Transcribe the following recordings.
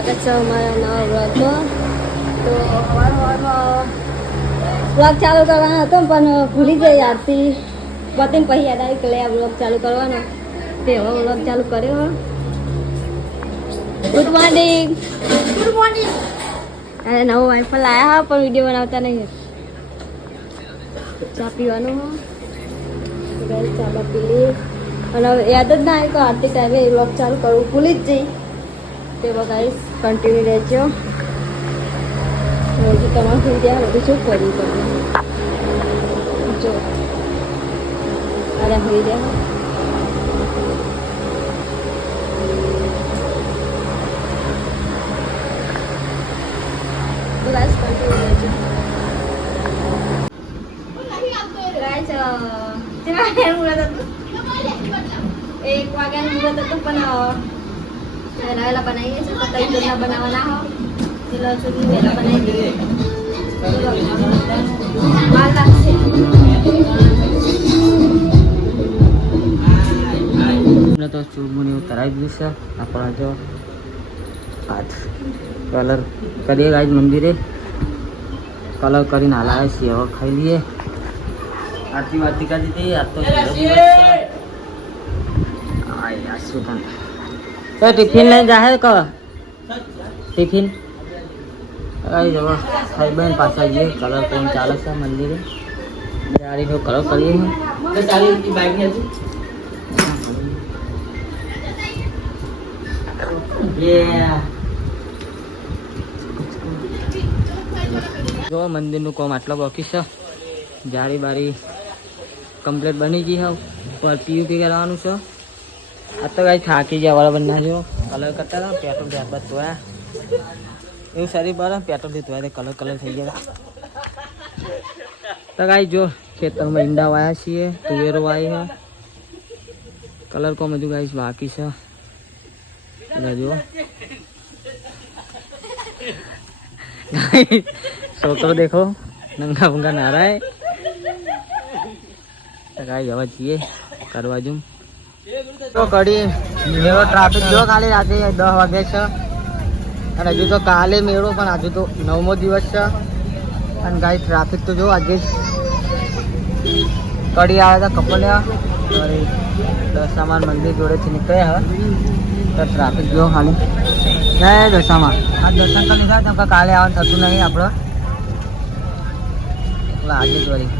સ્વાગત છે અમારા નવા વ્લોગમાં. તો સવાર સવારમાં વ્લોગ ચાલુ કરવાનો હતો પણ ભૂલી ગઈ આરતી પતિને પછી યાદ આવી કે લે આ વ્લોગ ચાલુ કરવાનો. તે હવે વ્લોગ ચાલુ કર્યો. ગુડ મોર્નિંગ ગુડ મોર્નિંગ અરે નવો વાઈફાઈ આવ્યા હા પણ વીડિયો બનાવતા નહીં. ચા પીવાનું હો. ચા પી અને યાદ જ ના આવી કે આરતી ટાઈમે વ્લોગ ચાલુ કરવું ભૂલી જ જઈ તે ગાઈસ કન્ટિન્યુ રહેજો. હજુ તમારું થઈ ગયા બધું શું કર્યું તમે જો. અરે હોઈ ગયા તો ગાઈસ કન્ટિન્યુ રહેજો ગાઈસ તેમાં એમ મુહૂર્ત હતું એક વાગ્યાનું મુહૂર્ત હતું પણ વહેલા બનાવીએ છીએ તો કઈ જમના બનાવવાના હો. કિલો સુધી વહેલા બનાવી દઈએ. વાર લાગશે ને તો ચૂરમુની ઉતરાઈ દીધું છે. આપણા જો હાથ કલર કરીએ ગાય મંદિરે. કલર કરીને હલાવે છીએ હવે ખાઈ લઈએ. આરતી વારતી કરી દીધી આજ તો? તો ટિફિન લઈને જાહે ક ટિફિન? આવી જવા ખાઈ બેન પાછા જઈએ. કલર કોણ ચાલે છે મંદિરે. ગાડીનો કલર કરીએ. જો મંદિરનું કોમ આટલો બાકી છે. જાળી બારી કમ્પ્લીટ બની ગઈ હવે પર પીયુપી કરાવવાનું છે. આ તો કાંઈ થાકી ગયા વાળા બંને જો. કલર કરતા હતા, પેટ્રોલ ત્યારબાદ ધોયા. એવું સારી પર પેટ્રોલથી ધોયા કલર કલર થઈ ગયા તો કાંઈ જો, ખેતરમાં ઈંડા વાયા છીએ, તુવેરો વાય કલર કોમ હજુ કાંઈ બાકી છે. બધા જુઓ. છોકરો દેખો, નંગા ભંગા નારાય. તો કાંઈ જવા છીએ કરવા જુમ. તો કડી મેળો ટ્રાફિક જો ખાલી રાતે દસ વાગે છે. અને હજુ તો કાલે મેળો, પણ હજુ તો નવમો દિવસ છે. અને ગાઈ ટ્રાફિક તો જો આજે કડી આવે તો કપલ્યા દશામાન મંદિર જોડેથી નીકળ્યા તો ટ્રાફિક જો ખાલી. જય દશામાં આ દર્શન તો નીકળ્યા કે કાલે આવવાનું થતું નહીં આપણે. આજે જ વળી.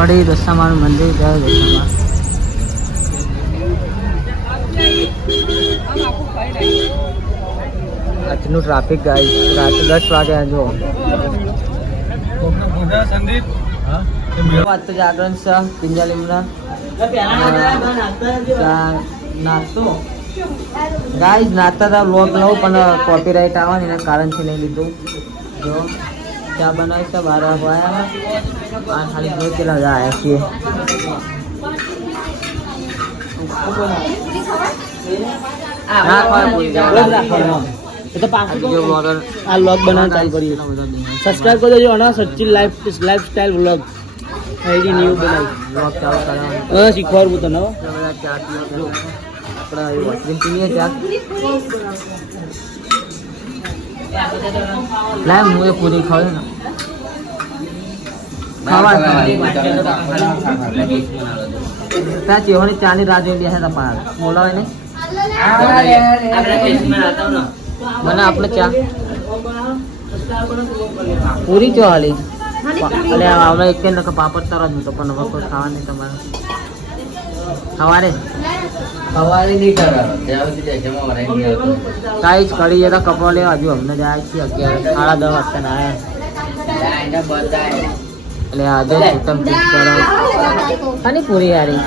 કડી દશામાનું મંદિર જય, દશામાં. આજનું ટ્રાફિક ગાઈ રાત દસ વાગ્યા જો વાત તો જાગરણ છે પિંજાલીમના નાસ્તો ગાઈસ નાસ્તા. હતા વ્લોગ લઉં, પણ કોપીરાઇટ આવે આવવાની, એના કારણથી નહીં લીધું. જો. છે બાર વાગ્યા આ ખાલી જો કેટલા બધા આવ્યા છીએ ના, ખવાય પૂરી જાય. આ વ્લોગ બનાવવાનું ચાલુ કરીએ સબસ્ક્રાઇબ કરી દેજો અને Sachin life lifestyle vlog ID new બનાવી vlog ચાલુ કરવાનો. હા શીખવાડવું તને. આપણે આવી વોશરૂમ પીએ ચા લાય હું એ પૂરી ખાવી ને ત્યાં ચેવાની ચાની રાહ જોઈ બેસે તમારે બોલાવે ને મને આપણે ચા પૂરી ચો હાલી? અલે અમે એક નકા પાપડ તરત તો પણ તમારે. કોઈ ખાવા નહીં તમારે સવારે કાંઈ જ કરી જતા કપડા લેવા હજુ અમને જાય છે અગિયાર સાડા દસ વાગતા ના આવ્યા એટલે આજે ઉત્તમ ચૂપ કરો આની પૂરી યારી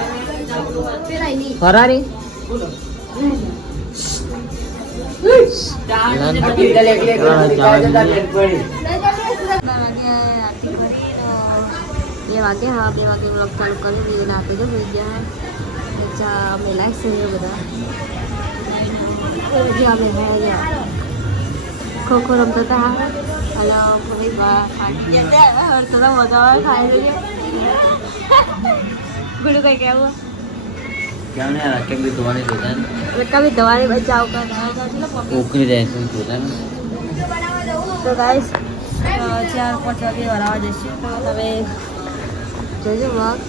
ફરારી? બે વાગે હા બે વાગે વ્લોગ ચાલુ કરી દીધું. ને આપી દો હોઈ ગયા. ચા મેલાય છે એ બધા હજી અમે હે ગયા ખો ખો રમતા હતા અને ભાઈ બા ખાઈ થોડા મજા આવે ખાઈ લઈએ ગુડું કઈ કહેવું ક્યાં ને રાકે બી ધોવાની જોતા રક્કા બી દવાને બચાવ કર ચાલો ઉકળી જાય છે જોતા તો ગાઈસ ચાર પાંચ વાગે વરાવા જઈશું તો તમે જોજો વ્લોગ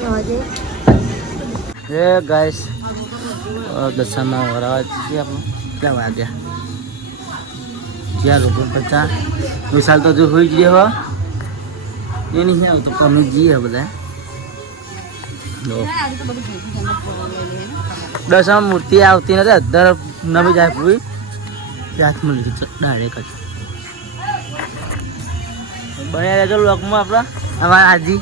જોજે એ ગાઈસ. દશામાં વરાવા છીએ આપણે. ક્યાં વાગ્યા? ચાર રૂપિયા પચાસ વિશાલ તો જો હોઈ જ રહ્યો એ નહીં આવતો અમે જઈએ બધા દસમા મૂર્તિ આવતી નથી, અધર નવી જાય પૂરી. ત્યાંથી લીધી ડાયરેક્ટ જ બન્યા રહેજો લોકમાં આપણા. અમારા આજી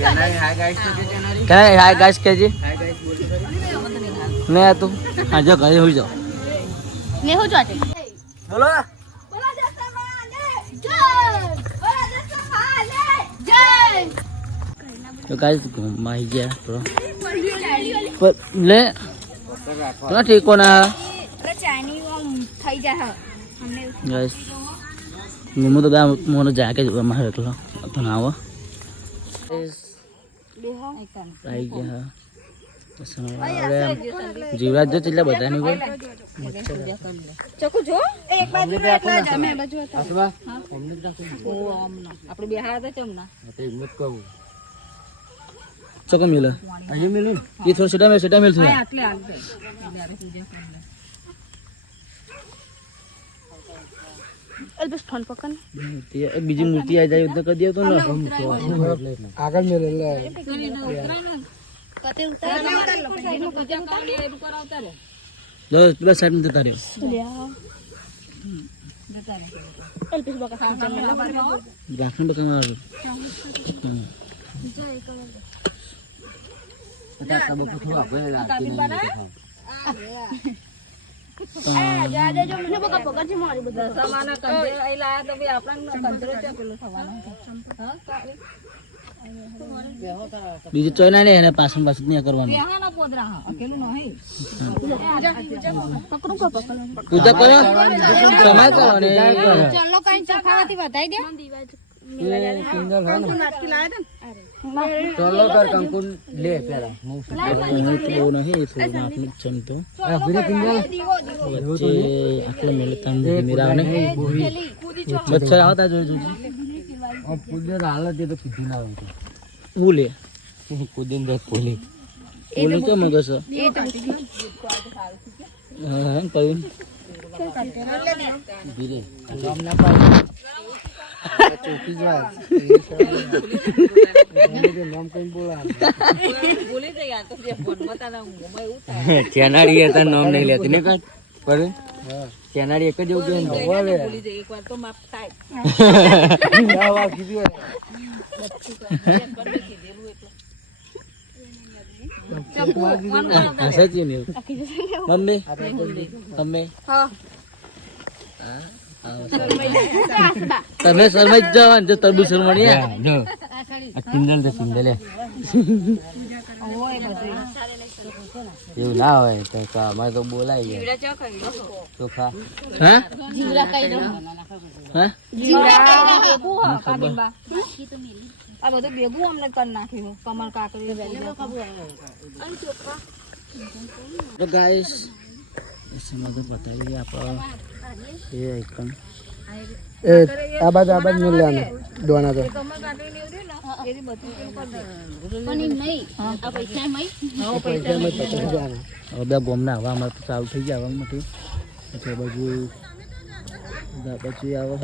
કઈ હાય ગાઈસ કેજી ને તું હા જો ઘરે હોઈ જાઓ ને હું જોતે બોલો તો ગાઈસ ઘૂમમાં આવી ગયા તો પર- લે તો ઠીકો ના ગાઈસ હું તો બે મોનો જાકે જ મારે એકલો તો ના આવો આવી ગયા જીવરાજ જો બધા ની ચકુ જો એક બાજુ અમે બાજુ હતા આપણે બિહાર હતા ચમના ચોકો મિલે. અહીં મિલું એ થોડું સેટા મેલ સેટા મેલ છે આટલે આટલે અલ્બસ ફોન પકડ તે બીજી મૂર્તિ આવી જાય તો કરી દે તો ને આગળ કતે ઉતાર લે દસ પેલા સાઈડમાં જતા રહ્યો રાખણ બકા મારો હમ. જા બીજું ચોઈ ના એને પાછળ પાછળ નહીં કરવાનું. પૂજા કરો તમારે કરો ને. ચખાવાથી બતાઈ દે ચોલો કર કંકુ લે પેલા. અહીં તો નહીં વચ્ચે આટલો ને આવતા જોઈ હાલત એ તો ના હોય. હું લે? હા હા ના બોલા ચેનાડી હતા નામ નહીં લેતી ને કાઢ પર? હા ચેનાડી એક જ એવું કે કીધું મમ્મી તમે? તમે શરમાઈ જવાનું જો તરબૂચ શરમાણી. જો આ કિંડલ તો કિંડલ હે. એવું ના હોય તો અમારે તો બોલાય ગયા ચોખા હા? જીવડા કઈ દો હા? આ બધું ભેગું અમને કરી નાખ્યું કમર કાકડી તો ગાઈસ એસમાં તો બતાવી આપણો એ આઈકન. એ આ બાજુ આ બાજુ મેં લેવાનું દોના તો. હવે બે ગોમના હવા અમારે તો ચાલુ થઈ ગયા હવા માંથી પછી બાજુ બાજુ આવે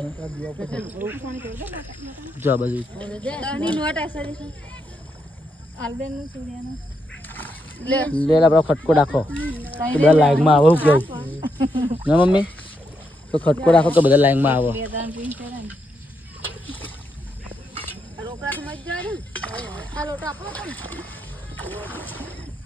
છે જો આ બાજુ લેલા આપણો ખટકો રાખો. બધા લાઈનમાં આવો કેવું ના મમ્મી? તો ખટકો રાખો તો બધા લાઈનમાં આવો. રોકડા તો મજા ને. આ લોટો આપણો પણ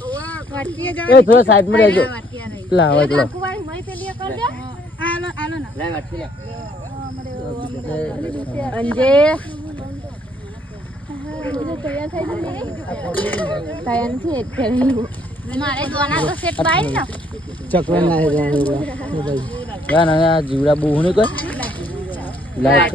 એ થોડો સાઈડ સાઈડમાં રહેજો. પેલા આવે પેલો અંજે મારે દોના તો સેટ બાઈ ચકલા ના. યાર ના જીવડા બહુ ને કોઈ લાઈટ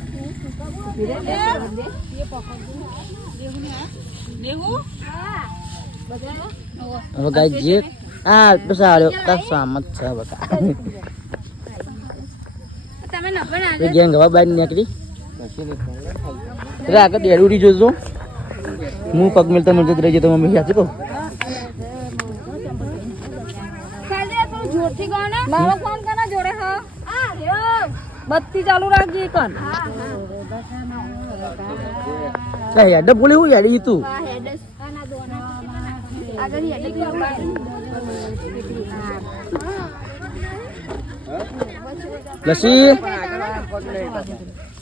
હવે જે આ બસ આલ્યો કા છે બકા તમે ન બના ગેંગ હવે બહાર નીકળી. એટલે આગળ ડેડુડી જોજો. હું પગ મિલતા મિલતા રહી જતો, મમ્મી યાદ ખાલી જોરથી કના જોડે હા આ રહ્યો બત્તી ચાલુ રાખજે કન કઈ યાદ બોલે હું યાદ ઈ તું. હેડ. હેડ. લસી?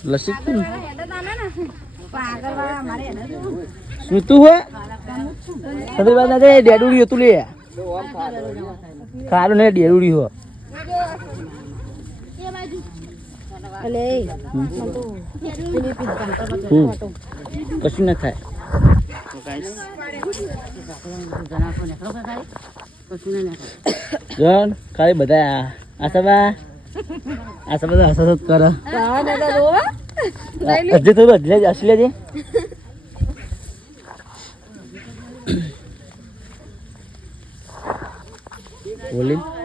લસી હેડ શું તું હે? સદર બાદ ના ડેડુડી હતું લે. ખારું ને ડેડુડી હો એ બાજુ અલે હમ કશું ના થાય. જન ખાલી બધા આસાબા આસાબા તો આસા સત કર. હા દાદા રોવા હજી તો હજી હસી લેજે? બોલી.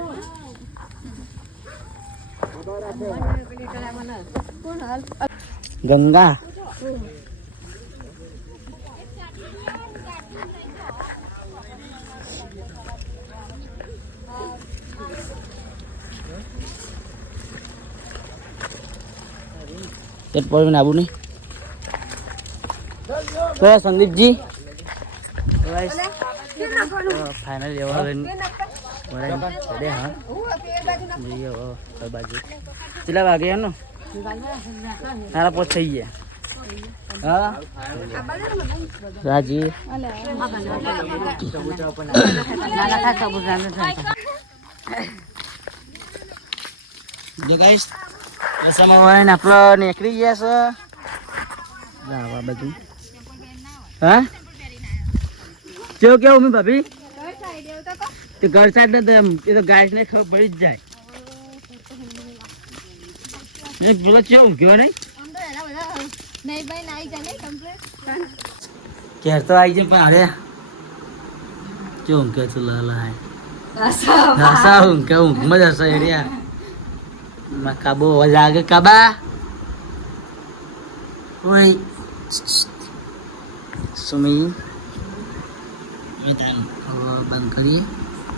ગંગા પેટ પડે આવું નહીં તો સંદીપજી ફાઇનલ એવા હવે હા જઈએ હવે કઈ બાજુ કેટલા વાગે એનો સારા પોચ થઈ ગયા. હા? રાજી? જો ગાઈસ રસામાં હોય ને આપણે નીકળી ગયા છે. જાવા બધું. હા? કેવું કેવું ભાભી? તે ઘર સાઈડ ને એમ એ તો ગાય ને ખબર પડી જ જાય. પેલો ચેવું ગયો નહીં નહીં ભાઈ નાઈ જાય નહીં કમ્પ્લીટ ઘેર તો આવી જાય પણ અરે જો ઊંઘે છે લાલા હાય હસા ઊંઘે ઊંઘમાં જ હશે એરિયા માં કાબો અવાજ આગે કાબા ઓય સુમી મેં તાન બંધ કરીએ